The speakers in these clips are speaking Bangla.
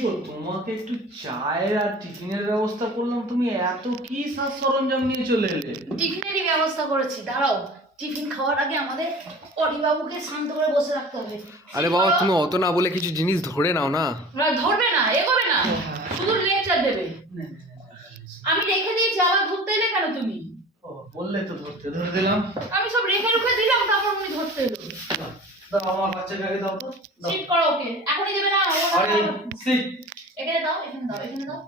গো তোমাকে একটু চায়ের আর টিফিনের ব্যবস্থা করলাম তুমি এত কি সাজ সরঞ্জাম নিয়ে চলে এলে? টিফিনেরই ব্যবস্থা করেছি দাঁড়াও। টিফিন খাওয়ার আগে আমাদের অরিবাবুকে শান্ত করে বসে রাখতে হবে। আরে বাবা তুমি অত না বলে কিছু জিনিস ধরে নাও না। না, ধরবে না এগোবে না। শুধু লেকচার দেবে। আমি রেখে দিয়েছি আবার ধরতে এলে কেন তুমি? ও বললে তো ধরতে ধরে দিলাম। আমি সব রেখে রুখে দিলাম তারপর উনি ধরতে এলো। দাও আমার বাচ্চাকে আগে দাও তো। সিট করো ওকে। এখনই দেবে না আরে সিট এখানে দাও এখানে দাও এখানে দাও।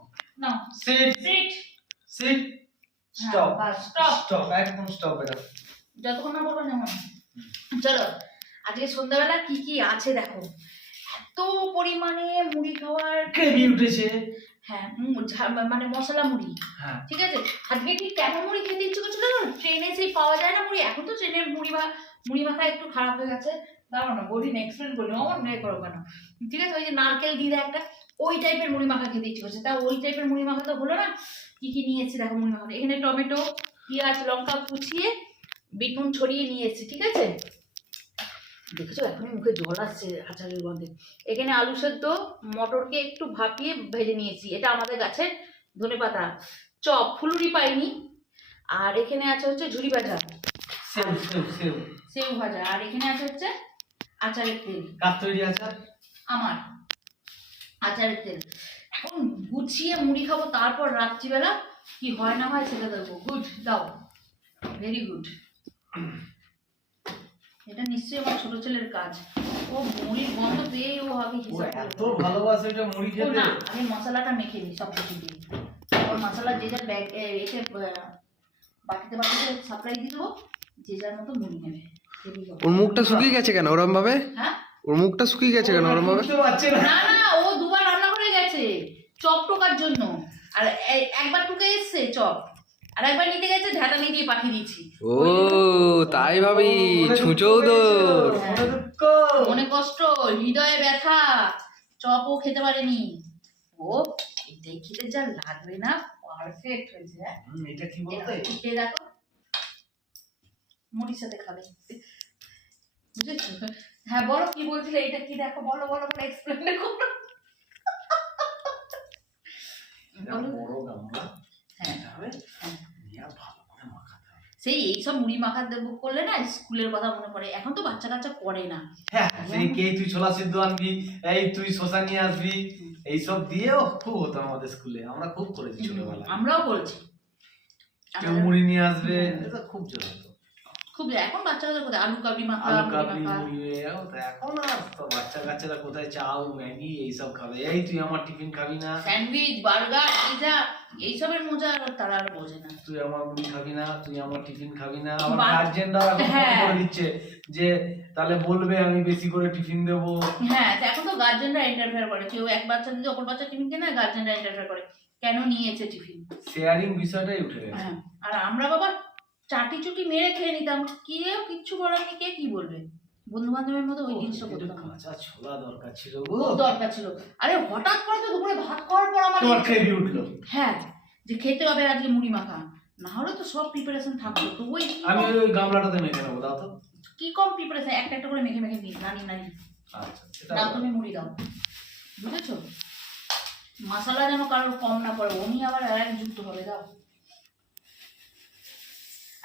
নাও। Sit sit sit stop stop stop একদম স্টপ এটা যতক্ষণ না বলব যেমন চলো আজকে সন্ধ্যাবেলা কি কি আছে দেখো। এত পরিমাণে মুড়ি খাওয়ার গ্রেভি উঠেছে। হ্যাঁ মানে মশলা মুড়ি। হ্যাঁ। ঠিক আছে? আজকে ঠিক কেন মুড়ি খেতে ইচ্ছে করছিল না ট্রেনে সেই পাওয়া যায় না মুড়ি। এখন তো ট্রেনের মুড়ি মা মুড়ি মাখা একটু খারাপ হয়ে গেছে। দাঁড়াও না বলি এক্সপ্লেন করি আমার নেই করো কেন? ঠিক আছে ওই যে নারকেল দিয়ে দেয় একটা ওই টাইপের মুড়ি মাখা খেতে ইচ্ছে করছে। তা ওই টাইপের মুড়ি মাখা তো হলো না? কি কি নিয়েছি দেখো মুড়ি মাখা এখানে টমেটো পেঁয়াজ লঙ্কা কুচিয়ে বেগুন ছড়িয়ে নিয়েছি ঠিক আছে? দেখেছ এখনই মুখে জল আসছে আচারের গন্ধে। এখানে আলু সেদ্ধ মটরকে একটু ভাপিয়ে ভেজে নিয়েছি। এটা আমাদের গাছের ধনে পাতা। চপ ফুলুরি পাইনি। আর এখানে আছে হচ্ছে ঝুড়ি ভাজা। সেউ ভাজা। আর এখানে আছে হচ্ছে আচারের তেল। কাপ তৈরি আচার? আমার। আচারের তেল। এখন গুছিয়ে মুড়ি খাব তারপর রাত্রিবেলা কি হয় না হয় সেটা দেবো গুড দাও। ভেরি গুড এটা নিশ্চয়ই আমার ছোট ছেলের কাজ। ও মুড়ির গন্ধ পেয়ে ও আগে এত ভালোবাসে এটা মুড়ি খেতে? না আমি মশলাটা মেখে নিই সব কিছু দিয়ে। ওর মশলা যে যার ব্যাগ এসে বাটিতে বাটিতে সাপ্লাই দিয়ে দেবো যে যার মতো মুড়ি নেবে। ওর মুখটা শুকিয়ে গেছে কেন ওরম ভাবে হ্যাঁ? ওর মুখটা শুকিয়ে গেছে কেন ওরম ভাবে না না না ও দুবার রান্না করে গেছে। চপ টোকার জন্য। আর একবার টুকে এসছে চপ। আর একবার নিতে গেছে দিয়ে পাঠিয়ে দিয়েছি। ও তাই ভাবি মনে কষ্ট হৃদয়ে ব্যথা। চপও খেতে পারেনি। ও এটাই খেতে যা লাগবে না পারফেক্ট হয়েছে হ্যাঁ। এটা কি বলতে? খেয়ে দেখো। মুড়ির সাথে খাবে। বুঝেছ? হ্যাঁ বলো কি বলছিলে? এটা কি দেখো? বলো বলো বলো এক্সপ্লেন করো বড় হ্যাঁ। করে সেই এইসব মুড়ি মাখা দেবো করলে না স্কুলের কথা মনে পড়ে। এখন তো বাচ্চা কাচ্চা করে না। হ্যাঁ সেই কে তুই ছোলা সিদ্ধ আনবি এই তুই শশা নিয়ে আসবি এইসব দিয়েও খুব হতো আমাদের স্কুলে। আমরা খুব করেছি ছোটবেলায়। আমরাও করেছি। কেউ মুড়ি নিয়ে আসবে এটা খুব জোর হতো। খুব এখন বাচ্চা কাচ্চা কোথায়? আলু কাবলি মাখা। আলু কাবলি তো এখন আর তো বাচ্চা কাচ্চারা কোথায়? চাউ ম্যাগি এইসব খাবে। এই তুই আমার টিফিন খাবি না। স্যান্ডউইচ বার্গার পিজা এইসবের মজা আর তারা আর বোঝে না। তুই আমার মুড়ি খাবি না তুই আমার টিফিন খাবি না। আমার গার্জেনরা হ্যাঁ। করে দিচ্ছে যে তাহলে বলবে আমি বেশি করে টিফিন দেবো। হ্যাঁ এখন তো গার্জেনরা ইন্টারফেয়ার করে। কেউ এক বাচ্চা যদি অপর বাচ্চা টিফিন কেনে গার্জেনরা ইন্টারফেয়ার করে। কেন নিয়েছে টিফিন? শেয়ারিং বিষয়টাই উঠে গেছে। হ্যাঁ আর আমরা বাবা চাটি চুটি মেরে খেয়ে নিতাম। কেউ কিচ্ছু বলার নেই কে কি বলবে? বন্ধু বান্ধবের মধ্যে ওই জিনিসটা করতাম। কাঁচা ছোলা দরকার ছিল খুব দরকার ছিল। আরে হঠাৎ করে তো দুপুরে ভাত খাওয়ার পর আমার খেয়ে উঠল। হ্যাঁ যে খেতে হবে আজকে মুড়ি মাখা। না হলে তো সব প্রিপারেশন থাকতো। তো ওই কি আমি ওই গামলাটাতে মেখে নেব দাও তো। কি কম প্রিপারেশন একটা একটা করে মেখে মেখে নিই নানি নানি আচ্ছা দাও তুমি মুড়ি দাও। বুঝেছ? মশলা যেন কারোর কম না পড়ে উনি আবার এক যুক্ত হবে দাও।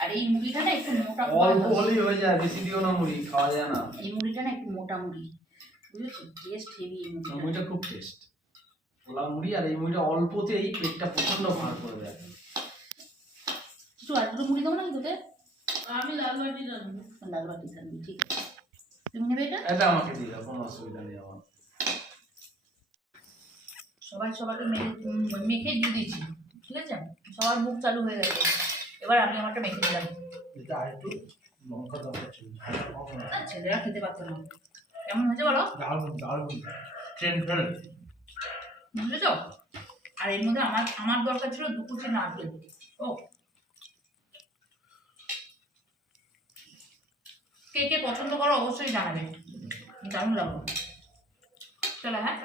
আর এই মুড়িটা না একটু মোটা অল্প হলেই হয়ে যায় বেশি দিও না মুড়ি খাওয়া যায় না। এই মুড়িটা না একটু মোটা মুড়ি বুঝেছ? টেস্ট হেভি এই মুড়িটা। মুড়িটা খুব টেস্ট পোলা মুড়ি আর এই মুড়িটা অল্পতেই পেটটা প্রচণ্ড ভার করে দেয়। কিছু আর দুটো মুড়ি দাও না তোকে? আমি লাল বাটি জানব। লাল বাটি জানবি ঠিক আছে। তুমি নেবে এটা? এটা আমাকে দিয়ে দাও কোনো অসুবিধা নেই আমার। সবাই সবাইকে মেখে দিয়ে দিয়েছি ঠিক আছে? সবার মুখ চালু হয়ে গেছে। এবার আমি আমারটা মেখে দিলাম এটা আর একটু লঙ্কা দরকার ছিল। না, ছেলেরা খেতে পারতো না। কেমন হয়েছে বলো? দারুণ দারুণ। ট্রেন ফেরত বুঝেছ? আর এর মধ্যে আমার আমার দরকার ছিল দু কুচি নারকেল। ও। কে কে পছন্দ করো অবশ্যই জানাবে। দারুণ লাগল। চলো হ্যাঁ?